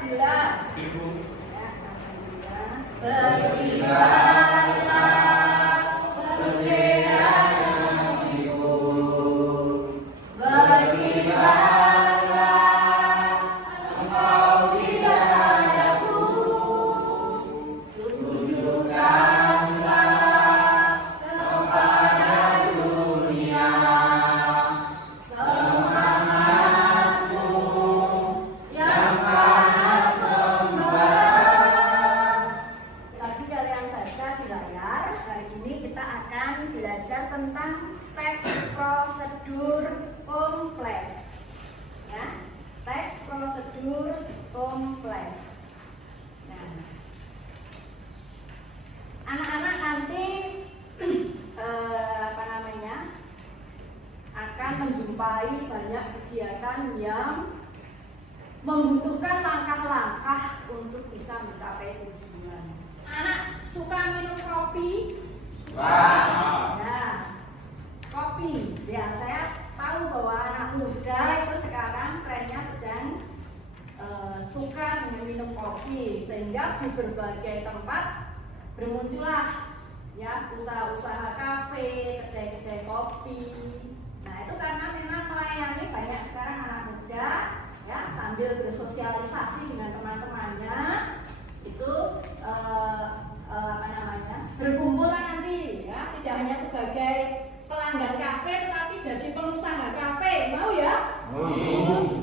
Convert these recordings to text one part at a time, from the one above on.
Bila. Ibu. Ya, alhamdulillah. Berkibarlah bendera negeriku. Berkibarlah engkau di dadaku. Tunjukkanlah kepada dunia semangatmu yang panas membara. Tadi kalian baca di layar. Hari ini kita akan belajar tentang teks prosedur kompleks. Ya, teks prosedur kompleks. Nah, anak-anak nanti akan menjumpai banyak kegiatan yang membutuhkan langkah-langkah untuk bisa mencapai tujuan. Anak suka minum kopi? Nah, kopi. Ya, saya tahu bahwa anak muda itu sekarang trennya sedang suka dengan minum kopi, sehingga di berbagai tempat bermuncullah ya usaha-usaha kafe, kedai-kedai kopi. Nah, itu karena memang melayani banyak sekarang anak muda ya, sambil bersosialisasi dengan teman-temannya itu berkumpul nanti ya, tidak hanya sebagai pelanggan kafe tetapi jadi pengusaha kafe. Mau ya?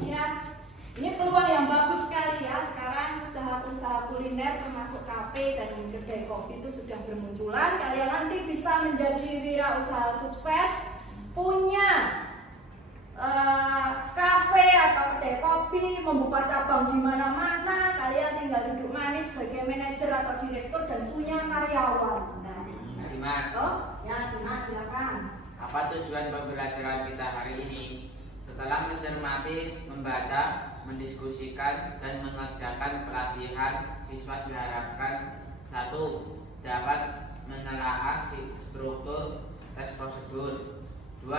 Ya. Ini peluang yang bagus sekali ya. Sekarang usaha-usaha kuliner termasuk kafe dan kedai kopi itu sudah bermunculan. Kalian nanti bisa menjadi wirausaha sukses, punya kafe atau kedai kopi, membuka cabang di mana-mana. Kalian tinggal duduk manis sebagai manajer atau direktur dan punya karyawan. Nah, Dimas. oh, ya Dimas silakan. Apa tujuan pembelajaran kita hari ini? Setelah mencermati, membaca, mendiskusikan, dan mengerjakan pelatihan, siswa diharapkan 1. Dapat menelaah struktur tes prosedur. 2.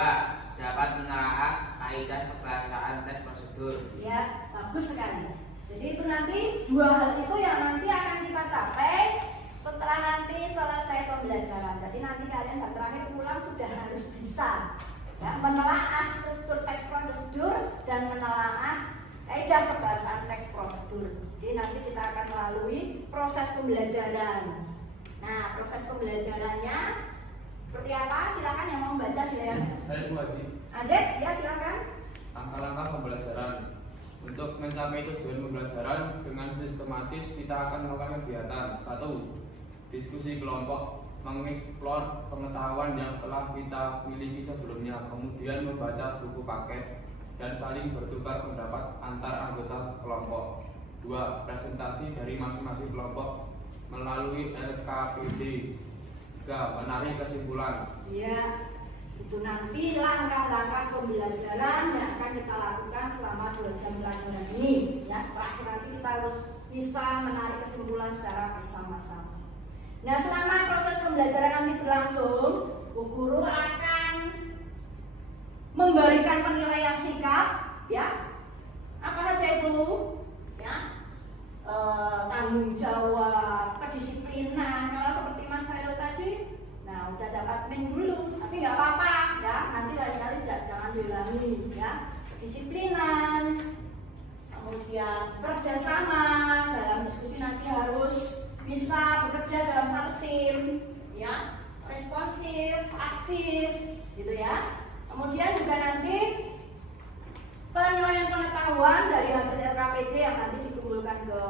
Dapat menelaah kaidah kebahasaan tes prosedur. Ya, bagus sekali. Jadi itu nanti dua hal itu yang nanti akan kita capai setelah nanti selesai pembelajaran. Jadi nanti kalian jam terakhir pulang sudah harus bisa ya, menelaah struktur tes prosedur dan menelaah kaidah kebahasaan tes prosedur. Jadi nanti kita akan melalui proses pembelajaran. Nah, proses pembelajarannya seperti apa? Silakan yang mau membaca di layar. Saya Bu Haji. Azeb, ya silakan. Langkah-langkah pembelajaran. Untuk mencapai tujuan pembelajaran dengan sistematis kita akan melakukan kegiatan. 1. Diskusi kelompok, mengeksplor pengetahuan yang telah kita miliki sebelumnya, kemudian membaca buku paket dan saling bertukar pendapat antar anggota kelompok. 2. Presentasi dari masing-masing kelompok melalui RKPD. 3. Menarik kesimpulan. Ya, itu nanti langkah-langkah pembelajaran yang akan kita lakukan selama 2 jam pelajaran ini. Ya, terakhir nanti kita harus bisa menarik kesimpulan secara bersama-sama. Nah, selama proses pembelajaran nanti berlangsung, Bu Guru akan memberikan penilaian singkat, ya. Apa saja itu? Ya, tanggung jawab, kedisiplinan. Kalau seperti Mas Khairul tadi, nah udah dapat min dulu, tapi nggak apa-apa, ya. Nanti lain-kali jangan diulangi, ya. Kedisiplinan, kemudian kerjasama dalam diskusi nanti harus bisa bekerja dalam satu tim, ya, responsif, aktif, gitu ya. Kemudian juga nanti penilaian pengetahuan dari hasil RKPD yang nanti dikumpulkan ke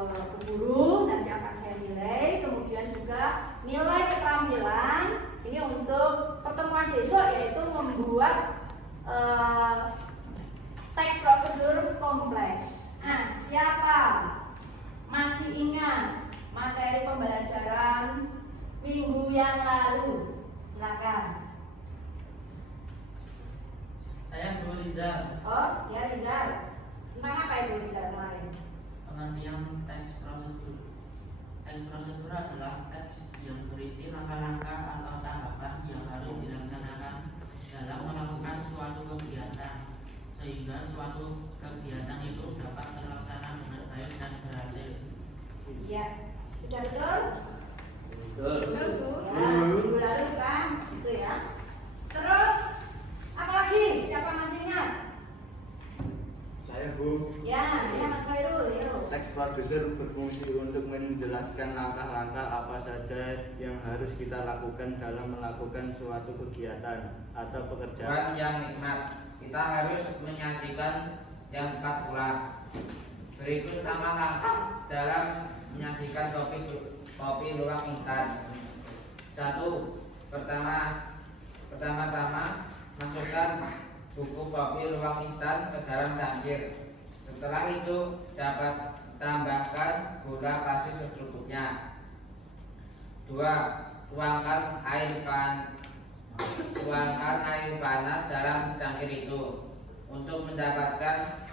guru, nanti akan saya nilai. Kemudian juga nilai keterampilan ini untuk pertemuan besok, yaitu membuat teks prosedur kompleks. Nah, siapa masih ingat materi pembelajaran minggu yang lalu? Silakan. Saya Bu Rizal. Oh, ya Rizal. Tentang apa itu Rizal kemarin? Pengertian teks prosedur. Teks prosedur adalah teks yang berisi langkah-langkah atau tahapan yang harus dilaksanakan dalam melakukan suatu kegiatan. sehingga suatu kegiatan itu dapat terlaksana dengan baik dan berhasil. Ya, sudah betul? Betul. Betul, Bu. Ya, minggu lalu kan, gitu ya. Terus, apa lagi? Siapa masih ingat? Saya, Bu. Ya, Mas Khairul, yuk. Teks produser berfungsi untuk menjelaskan langkah-langkah apa saja yang harus kita lakukan dalam melakukan suatu kegiatan atau pekerjaan. Tuhan yang nikmat, kita harus menyajikan yang tepat pula. Berikut langkah dalam menyajikan kopi luwak instan. 1. Pertama-tama masukkan bubuk kopi luwak instan ke dalam cangkir. Setelah itu dapat tambahkan gula pasir secukupnya. 2. Tuangkan air panas dalam cangkir itu untuk mendapatkan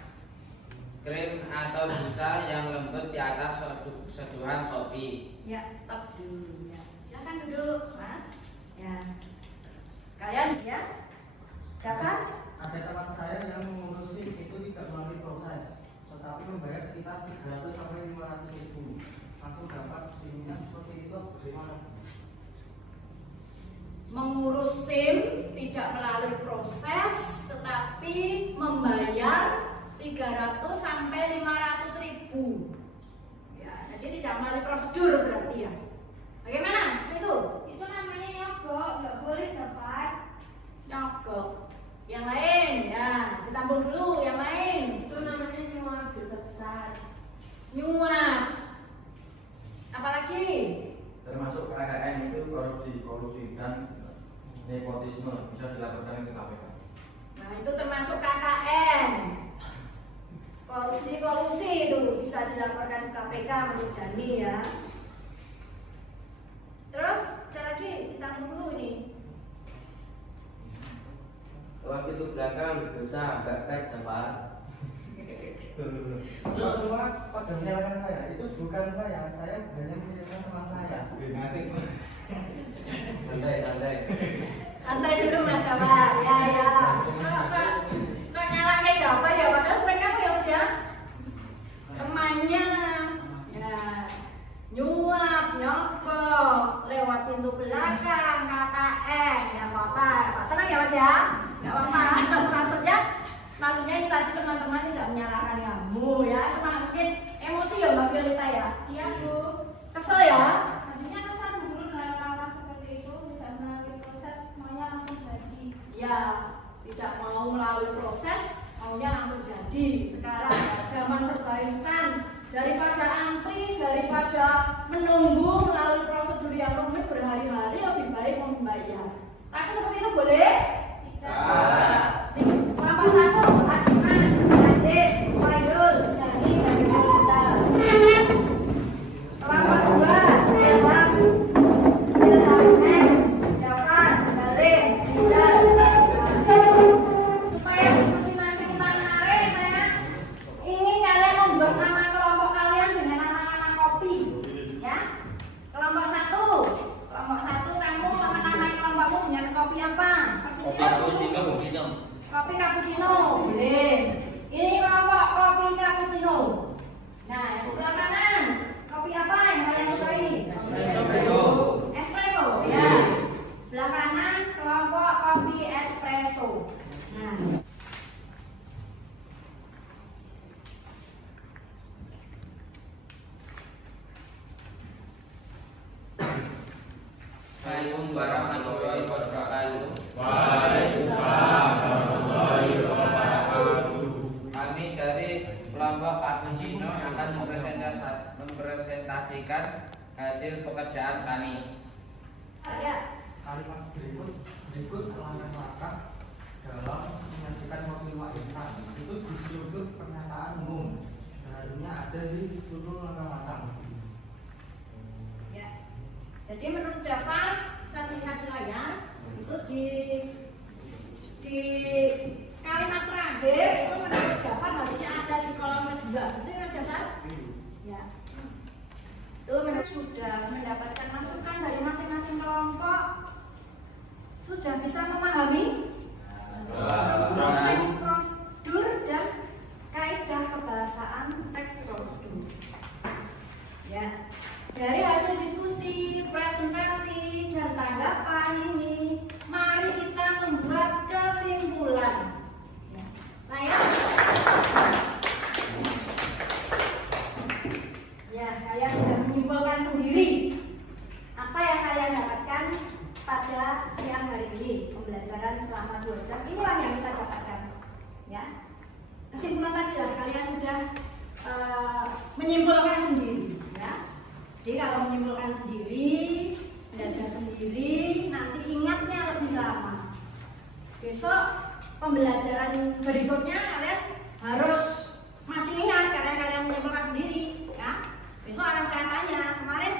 krim atau busa yang lembut di atas seduhan kopi. Ya, stop dulu ya. Silakan duduk, Mas. Ya. Kalian ya? Siapa? Ada teman saya yang mengurusi itu tidak melalui proses, tetapi membayar sekitar 300 sampai 500 ribu. Langsung dapat SIM-nya seperti itu, bagaimana? Mengurus SIM tidak melalui proses, tetapi membayar 300 sampai 500 ribu. Ya, jadi tidak melalui prosedur berarti ya. Bagaimana? Seperti itu? Itu namanya nyogok, nggak boleh cepat. Nyogok. Yang lain, ya, ditambung dulu. Yang lain, Itu namanya nyuap besar. nyuap. Apalagi? Termasuk KKN itu korupsi, kolusi dan nepotisme bisa dilaporkan ke KPK. Nah, itu termasuk KKN. Kolusi itu bisa dilaporkan ke KPK menurut Dani ya. Terus ada lagi, ditambung dulu ini. Kalau pintu belakang dosa, nggak baik cepat. Kalau semua pada menyalahkan saya, itu bukan saya hanya menyalahkan teman saya. Santai dulu Mas Jabar. Ya, ya. Kok nyalahnya Jabar ya, padahal bukan kamu ya Mas ya. Temannya. Ya. Nyuap, nyogok, lewat pintu belakang, KKN, nggak apa-apa. Tenang ya Mas ya, nggak apa-apa. Maksudnya ini tadi teman-teman tidak menyalahkan kamu ya, cuma mungkin emosi ya Mbak Violeta ya. Iya, Bu. Kesel ya? Tadinya kesan dulu dengan orang-orang seperti itu tidak melalui proses, maunya langsung jadi. Ya, tidak mau melalui proses, maunya langsung jadi. Sekarang ya, zaman serba instan, daripada antri, daripada menunggu melalui prosedur yang rumit berhari-hari, lebih baik membayar. Tapi seperti itu boleh? Tidak. Kelompok 1, Mas, Najib, Khairul, Dani, dan Violeta. Kelompok 2, Ilham, Jafar, Dalin, Rizal. Supaya diskusi nanti kita menarik, saya ingin kalian membuat nama kelompok kalian dengan nama-nama kopi, ya. Kelompok 1 kamu nama-namai kelompokmu dengan kopi apa? Kopi cappuccino, boleh. Ini kelompok kopi cappuccino. Nah, yang sebelah kanan, kopi apa yang kalian sukai? Espresso. Espresso, ya. Sebelah kanan, kelompok kopi espresso. Nah, Assalamualaikum warahmatullahi wabarakatuh. Kami dari kelompok cappuccino akan mempresentasikan hasil pekerjaan kami. ya. Kalimat berikut langkah-langkah dalam menyajikan kopi luwak instan. Itu di seluruh pernyataan umum. Seharusnya ada di seluruh langkah-langkah. Ya. Jadi menurut Jafar, bisa dilihat di layar, itu di kalimat terakhir itu menurut Jafar harusnya ada di kolom kedua. Betul ya Mas Jafar? Ya. Itu menurut sudah mendapatkan masukan dari masing-masing kelompok, sudah bisa memahami teks prosedur tanggapan ini, mari kita membuat kesimpulan. Ya, saya ya, kalian sudah menyimpulkan sendiri apa yang kalian dapatkan pada siang hari ini. Pembelajaran selama 2 jam inilah yang kita dapatkan. Ya, kesimpulan tadi lah kalian sudah menyimpulkan sendiri. Ya, jadi kalau menyimpulkan sendiri, belajar sendiri, nanti ingatnya lebih lama. Besok pembelajaran berikutnya kalian harus masih ingat karena kalian menyimpulkan sendiri. Ya, besok akan saya tanya kemarin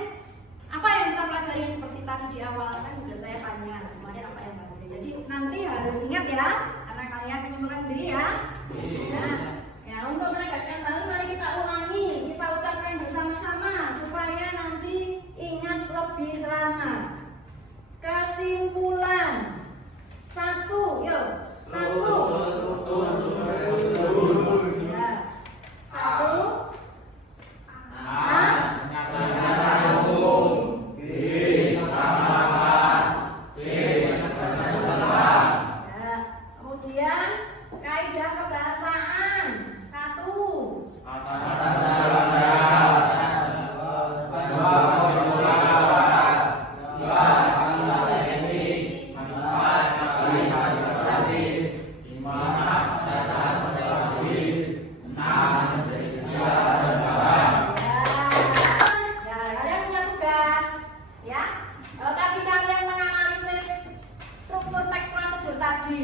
apa yang kita pelajari seperti tadi di awal kan sudah saya tanya kemarin apa yang baru. Jadi nanti harus ingat ya karena kalian menyimpulkan sendiri ya. Nah, ya untuk menegaskan hal mari kita ulangi, kita ucapkan bersama-sama supaya nanti ingat lebih lama. Kesimpulan 1, yuk 1. Ya, 1. Kemudian kaidah kebahasaan 1. Ya, kalian punya tugas ya. Kalau tadi kalian menganalisis struktur teks prosedur tadi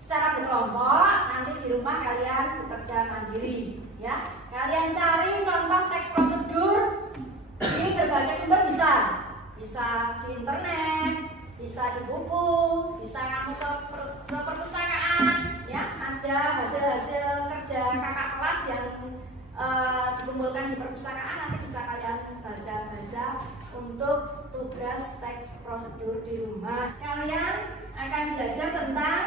secara berkelompok, nanti di rumah kalian bekerja mandiri ya. Kalian cari contoh teks prosedur di berbagai sumber bisa di internet, bisa di buku, bisa kamu ke perpustakaan ya. Ada hasil-hasil kerja kakak kelas yang dikumpulkan di perpustakaan, nanti bisa kalian baca-baca untuk tugas teks prosedur di rumah. Kalian akan belajar tentang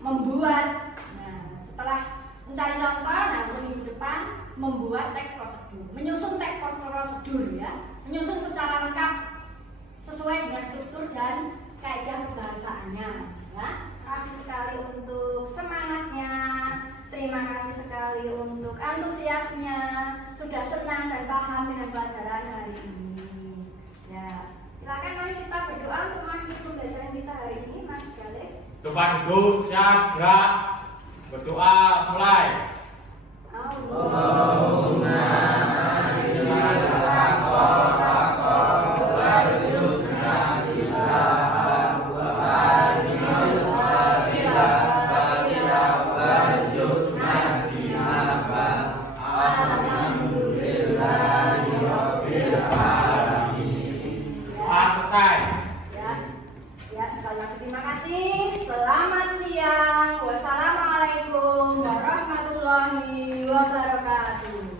membuat. Nah, setelah mencari contoh, nah untuk minggu depan membuat teks prosedur, menyusun teks prosedur ya, menyusun secara lengkap sesuai dengan struktur dan kaidah kebahasaannya. Ya, kasih sekali untuk semangatnya. Terima kasih sekali untuk antusiasnya, sudah senang dan paham dengan pelajaran hari ini. Ya, silakan mari kita berdoa untuk mengakhiri pembelajaran kita hari ini, Mas Galih. Depan duduk, siap, gerak, berdoa, mulai. Allahumma Selesai. Ya, sekali lagi terima kasih. Selamat siang. Wassalamualaikum warahmatullahi wabarakatuh.